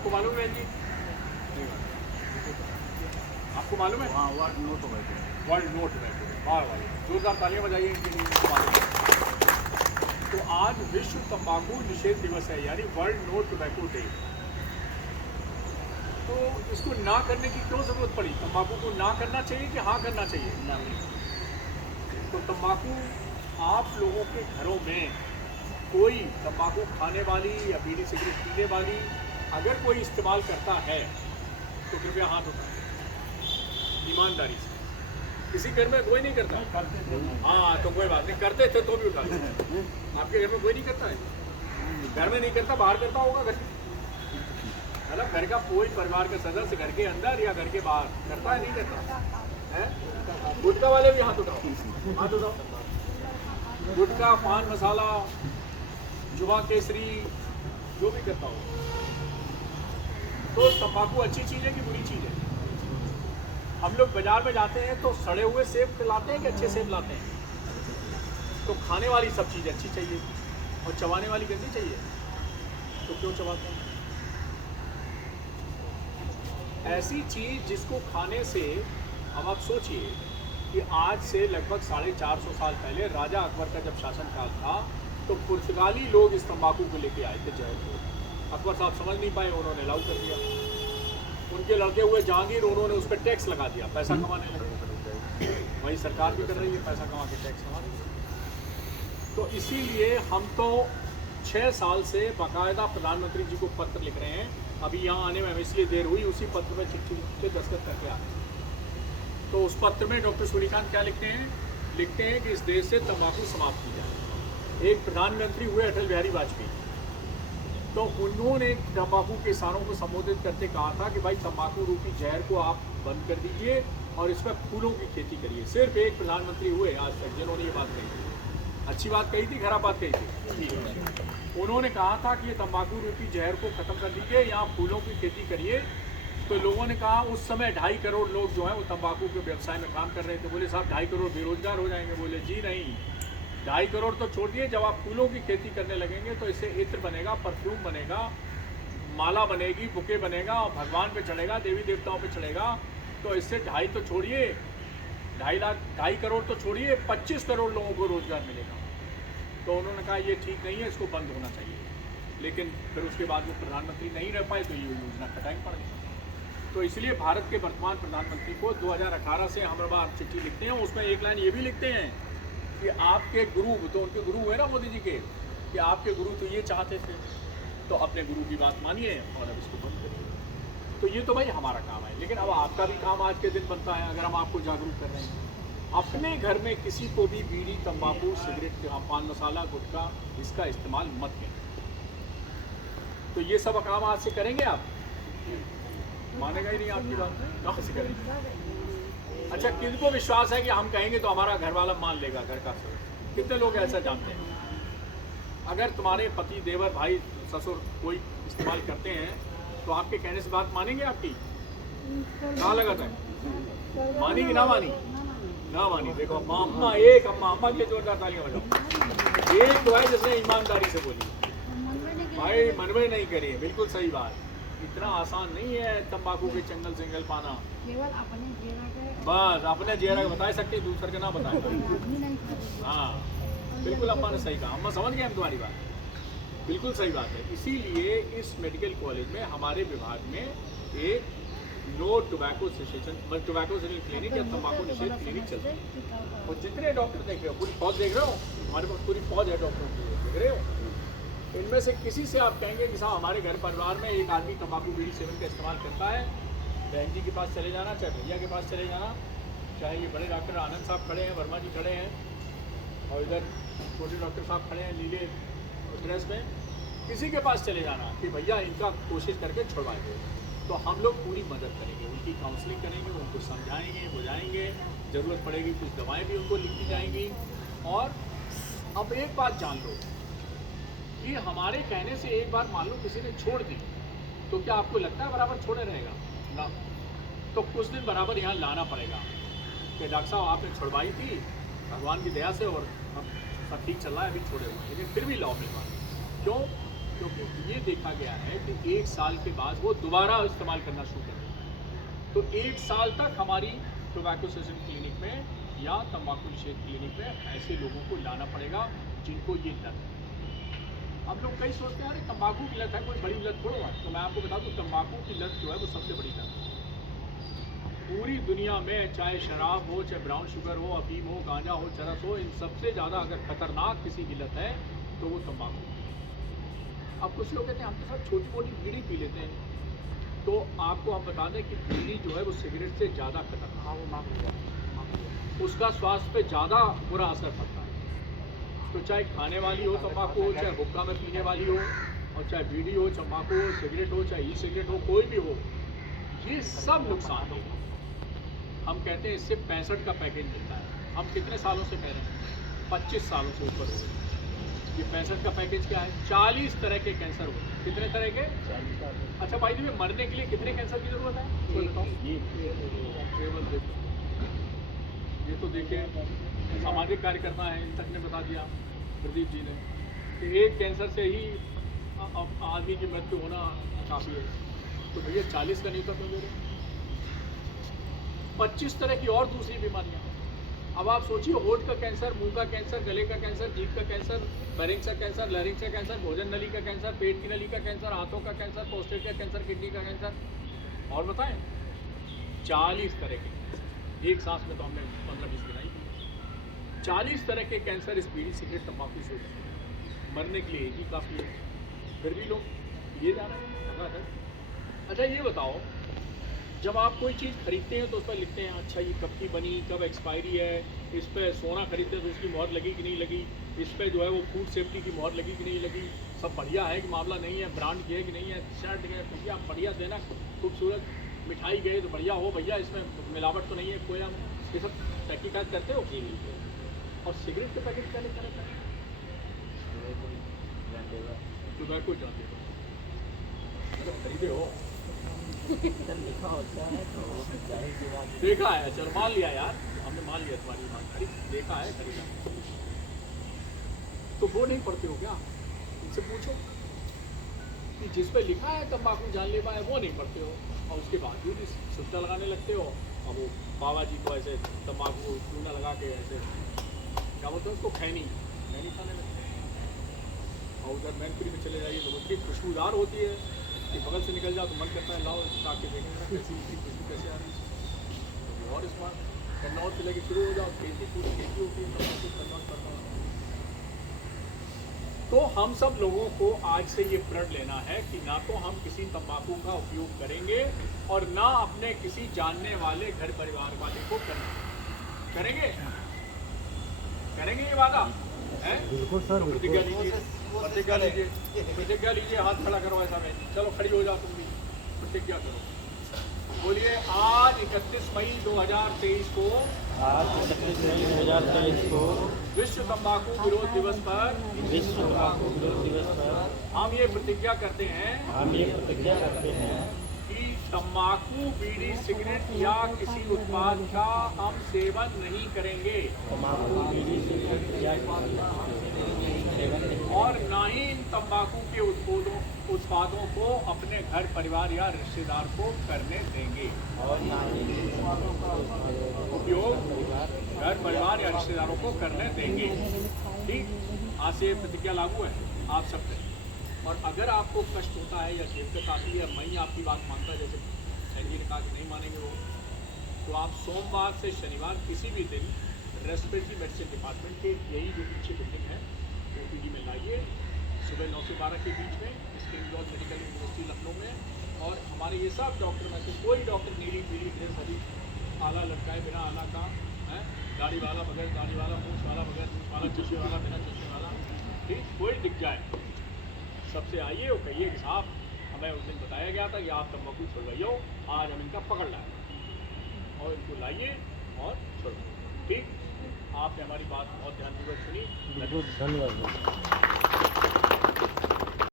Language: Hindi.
आपको मालूम है जी? आपको मालूम है? वर्ल्ड नोट बैठे वर्ल्ड नोट बैठे बार बार जोरदार तालियां बजाइए इनके लिए, इनको मालूम है। तो आज विश्व तंबाकू निषेध दिवस है, यानी वर्ल्ड नो टोबैको डे। तो इसको ना करने की क्यों जरूरत पड़ी? तंबाकू को ना करना चाहिए कि हाँ करना चाहिए? तो तंबाकू आप लोगों के घरों में कोई तंबाकू खाने वाली या बीड़ी सिगरेट पीने वाली अगर कोई इस्तेमाल करता है तो कृपया हाथ उठाएं ईमानदारी से। किसी घर में कोई नहीं करता? करते थे। हाँ, तो कोई बात नहीं, करते थे तो भी उठा लेते। आपके घर में कोई नहीं करता है? घर में नहीं करता, बाहर करता होगा घर में। मतलब घर का कोई परिवार का सदस्य घर के अंदर या घर के बाहर करता है, नहीं करता है? गुटखा वाले भी हाथ उठाओ, हाथ उठाओ। गुटखा, पान मसाला, जुआ केसरी, जो भी करता हो। तो तंबाकू अच्छी चीज़ है कि बुरी चीज़ है? हम लोग बाजार में जाते हैं तो सड़े हुए सेब लाते हैं कि अच्छे सेब लाते हैं? तो खाने वाली सब चीज़ अच्छी चाहिए और चबाने वाली गंदी चाहिए, तो क्यों चबाते हैं? ऐसी चीज़ जिसको खाने से, अब आप सोचिए कि आज से लगभग 450 साल पहले राजा अकबर का जब शासनकाल था तो पुर्तगाली लोग इस तंबाकू को लेके आए थे जहर को। अकबर साहब समझ नहीं पाए, उन्होंने अलाउ कर दिया। उनके लड़के हुए जहांगीर, उन्होंने उस पर टैक्स लगा दिया, पैसा कमाने लगे। वही सरकार भी कर रही है, पैसा कमा के टैक्स कमा रही है। तो इसीलिए हम तो 6 साल से बाकायदा प्रधानमंत्री जी को पत्र लिख रहे हैं। अभी यहाँ आने में हमें इसलिए देर हुई, उसी पत्र में चिट्ठी पे दस्तखत करके आ रहे हैं। तो उस पत्र में डॉक्टर सूर्यकांत क्या लिखते हैं? लिखते हैं कि इस देश से तंबाकू समाप्त की जाए। एक प्रधानमंत्री हुए अटल बिहारी वाजपेयी, तो उन्होंने तंबाकू किसानों को संबोधित करते कहा था कि भाई तंबाकू रूपी जहर को आप बंद कर दीजिए और इसमें फूलों की खेती करिए। सिर्फ एक प्रधानमंत्री हुए आज तक जिन्होंने ये बात कही। अच्छी बात कही थी, खराब बात कही थी? उन्होंने कहा था कि ये तंबाकू रूपी जहर को ख़त्म कर दीजिए, यहाँ फूलों की खेती करिए। तो लोगों ने कहा, उस समय 2.5 करोड़ लोग जो हैं वो तंबाकू के व्यवसाय में काम कर रहे थे। बोले साहब 2.5 करोड़ बेरोजगार हो जाएंगे। बोले जी नहीं, 2.5 करोड़ तो छोड़ दिए, जब आप फूलों की खेती करने लगेंगे तो इससे इत्र बनेगा, परफ्यूम बनेगा, माला बनेगी, बुके बनेगा, भगवान पे चढ़ेगा, देवी देवताओं पे चढ़ेगा। तो इससे 2.5 तो छोड़िए, 2.5 करोड़ तो छोड़िए, 25 करोड़ लोगों को रोजगार मिलेगा। तो उन्होंने कहा ये ठीक नहीं है, इसको बंद होना चाहिए। लेकिन फिर उसके बाद वो प्रधानमंत्री नहीं रह पाए तो ये योजना खटाई पड़ गई। तो इसलिए भारत के वर्तमान प्रधानमंत्री को 2018 से हम बार चिट्ठी लिखते हैं, उसमें एक लाइन ये भी लिखते हैं कि आपके गुरु, तो उनके गुरु है ना मोदी जी के, कि आपके गुरु तो ये चाहते थे, तो अपने गुरु की बात मानिए और अब इसको बंद करिए। तो ये तो भाई हमारा काम है, लेकिन अब आपका भी काम आज के दिन बनता है, अगर हम आपको जागरूक कर रहे हैं। अपने घर में किसी को भी बीड़ी, तंबाकू, सिगरेट, पान मसाला, गुटखा इसका इस्तेमाल मत करें। तो ये सब काम आज से करेंगे आप? मानेगा ही नहीं आपकी बात, कहाँ से करेंगे? अच्छा, किनको विश्वास है कि हम कहेंगे तो हमारा घर वाला मान लेगा? घर का कितने लोग ऐसा जानते हैं? अगर तुम्हारे पति, देवर, भाई, ससुर कोई इस्तेमाल करते हैं तो आपके कहने से बात मानेंगे आपकी? कहाँ लगा था? मानी कि ना मानी? ना मानी। देखो अम्मा, एक अम्मा के जोरदार तालियां बजाओ। एक तो है जिसने ईमानदारी से बोली, भाई मनवे नहीं करिए, बिल्कुल सही बात। इतना आसान नहीं है तंबाकू के चंगल सिंगल पाना। केवल अपने जेरा के, बस अपने जेरा का बता सकते, दूसरे का ना बताए। हाँ बिल्कुल, अम्मा ने सही कहा। अम्मा समझ गए हम तुम्हारी बात, बिल्कुल सही बात है। इसीलिए इस मेडिकल कॉलेज में हमारे विभाग में एक नो टोबैको क्लिनिक या तंबाकू निषेध क्लिनिक चलती है। और जितने डॉक्टर देख रहे हो, पूरी फौज देख रहे हो, हमारे पास पूरी फौज है डॉक्टरों की, देख रहे हो। इनमें से किसी से आप कहेंगे कि साहब हमारे घर परिवार में एक आदमी तंबाकू बीड़ी सेवन का इस्तेमाल करता है, बहन जी के पास चले जाना, चाहे भैया के पास चले जाना, चाहे ये बड़े डॉक्टर आनंद साहब खड़े हैं, वर्मा जी खड़े हैं, और इधर छोटे डॉक्टर साहब खड़े हैं नीले ड्रेस में, किसी के पास चले जाना कि भैया इनका कोशिश करके छुड़वाएंगे। तो हम लोग पूरी मदद करेंगे, उनकी काउंसलिंग करेंगे, उनको समझाएंगे, बुझाएंगे, ज़रूरत पड़ेगी कुछ दवाएँ भी उनको लिखी जाएंगी। और अब एक बात जान लो कि हमारे कहने से एक बार मान लो किसी ने छोड़ दी, तो क्या आपको लगता है बराबर छोड़े रहेगा? ना, तो कुछ दिन बराबर यहाँ लाना पड़ेगा कि डॉक्टर साहब आपने छुड़वाई थी भगवान की दया से और अब सब ठीक चल रहा है, अभी छोड़े हुए, लेकिन फिर भी लाओ मेरे पास। क्यों? क्योंकि ये देखा गया है कि 1 साल के बाद वो दोबारा इस्तेमाल करना शुरू कर देंगे। तो 1 साल तक हमारी टोबैको सेशन क्लिनिक में या तंबाकू निषेध क्लिनिक में ऐसे लोगों को लाना पड़ेगा जिनको ये लत है। हम लोग कई सोचते हैं अरे तंबाकू की लत है, कोई बड़ी लत थोड़ा है। तो मैं आपको बता दूं, तंबाकू की लत जो है वो सबसे बड़ी लत है। पूरी दुनिया में चाहे शराब हो, चाहे ब्राउन शुगर हो, अफीम हो, गांजा हो, चरस हो, इन सबसे ज़्यादा अगर खतरनाक किसी की लत है तो वो तंबाकू। अब कुछ लोग कहते हैं हम तो सर छोटी मोटी बीड़ी पी लेते हैं, तो आपको हम बता दें कि बीड़ी जो है वो सिगरेट से ज़्यादा खतरनाक है, उसका स्वास्थ्य पे ज़्यादा बुरा असर पड़ता है। तो चाहे खाने वाली हो तंबाकू हो, चाहे हुक्का में पीने वाली हो, और चाहे बीड़ी हो, तंबाकू हो, सिगरेट हो, चाहे ई सिगरेट हो, कोई भी हो, ये सब नुकसान है। हम कहते हैं इससे 65 का पैकेज मिलता है। हम कितने सालों से कह रहे हैं? 25 सालों से ऊपर हो गए। ये 65 का पैकेज क्या है? 40 तरह के कैंसर होते हैं। कितने तरह के? अच्छा भाई जी, मरने के लिए कितने कैंसर की जरूरत है? केवल देखो, ये तो देखिए सामाजिक कार्यकर्ता है, इन तक ने बता दिया प्रदीप जी ने कि एक कैंसर से ही आदमी की मृत्यु होना काफ़ी है। तो भैया 40 का नहीं कर दे रहे, 25 तरह की और दूसरी बीमारियां। अब आप सोचिए, होठ का कैंसर, मुंह का कैंसर, गले का कैंसर, जीभ का कैंसर, फेरिंक्स का कैंसर, लैरिंक्स का कैंसर, भोजन नली का कैंसर, पेट की नली का कैंसर, हाथों का कैंसर, प्रोस्टेट का कैंसर, किडनी का कैंसर, और बताएं 40 तरह के कैंसर। एक सांस में तो हमने 15-20 गिनाई थी। 40 तरह के कैंसर इस बीड़ी सिगरेट तंबाकू से होते हैं। मरने के लिए ही काफ़ी है, फिर भी लोग ये जा रहे हैं। अच्छा ये बताओ, जब आप कोई चीज़ खरीदते हैं तो उस पर लिखते हैं अच्छा ये कब की बनी, कब एक्सपायरी है, इस पर सोना खरीदते हैं तो उसकी मोहर लगी कि नहीं लगी, इस पर जो है वो फूड सेफ्टी की मोहर लगी कि नहीं लगी, सब बढ़िया है कि मामला नहीं है, ब्रांड की है कि नहीं है, शर्ट है भैया बढ़िया देना, खूबसूरत मिठाई गए तो बढ़िया हो भैया, इसमें मिलावट तो नहीं है कोई, हम ये सब तहकीकात करते हो। और सिगरेट के पैकेट क्या लिखा रहता है? टोबैको जानते हो, मतलब खरीदे हो देखा है, चलो मान लिया यार, हमने मान लिया तुम्हारी बात, खरीद देखा है, खरीदा। तो वो नहीं पढ़ते हो क्या? इनसे पूछो कि जिस पे लिखा है तंबाकू जानलेवा है वो नहीं पढ़ते हो, और उसके बावजूद इस सुट्टा लगाने लगते हो। और वो बाबा जी को ऐसे तंबाकू चूना लगा के ऐसे क्या बोलते हैं उसको, खैनी खाने लगते हैं। और उधर मैनपुरी में चले जाइए तो वो इतनी खुशबूदार होती है कि बगल से निकल जाओ तो मन करता है लाओ ताकि देखेंगे कैसी खुशबू कैसे आ रही है। और इस बार कन्नौज से लेके शुरू हो जाओ, खेती पूरी खेती होती है कन्नौज करना। तो हम सब लोगों को आज से ये प्रण लेना है कि ना तो हम किसी तंबाकू का उपयोग करेंगे और ना अपने किसी जानने वाले घर परिवार वाले को करेंगे ये वादा है। बिल्कुल सर, प्रतिज्ञा लीजिए, हाथ खड़ा करो ऐसा में, चलो खड़ी हो जाओ तुम भी, प्रतिज्ञा करो, बोलिए आज 31 मई 2023 को विश्व तंबाकू विरोध दिवस पर हम ये प्रतिज्ञा करते हैं कि तंबाकू, बीड़ी, सिगरेट या किसी उत्पाद का हम सेवन नहीं करेंगे और ना ही इन तंबाकू के उत्पादों को अपने घर परिवार या रिश्तेदार को करने देंगे उपयोग घर परिवार या रिश्तेदारों को करने देंगे। ठीक, आज से प्रतिज्ञा लागू है आप सब पे। और अगर आपको कष्ट होता है या दिक्कत आती है, मैं ही आपकी बात मानता है, जैसे सैन जी ने कहा कि नहीं मानेंगे वो, तो आप सोमवार से शनिवार किसी भी दिन रेस्पिरेटरी मेडिसिन डिपार्टमेंट के यही जो पीछे बिल्डिंग है OPD में लाइए, सुबह 9 से 12 के बीच में, king George medical university Lucknow में। और हमारे ये सब डॉक्टर में से कोई डॉक्टर नीली पीली ड्रेस हरी आला लटकाए बिना आला का है, दाढ़ी वाला बगैर दाढ़ी वाला, मूछ वाला बगैर मूछ वाला, चश्मे वाला बिना चश्मे वाला, ठीक, कोई दिख जाए सबसे आइए और कहिए कि साहब हमें उस दिन बताया गया था कि आप तंबाकू छोड़वाइए, आज हम इनका पकड़ लाए और इनको लाइए और छोड़वाइए। ठीक, आपने हमारी बात बहुत ध्यानपूर्वक सुनी, धन्यवाद।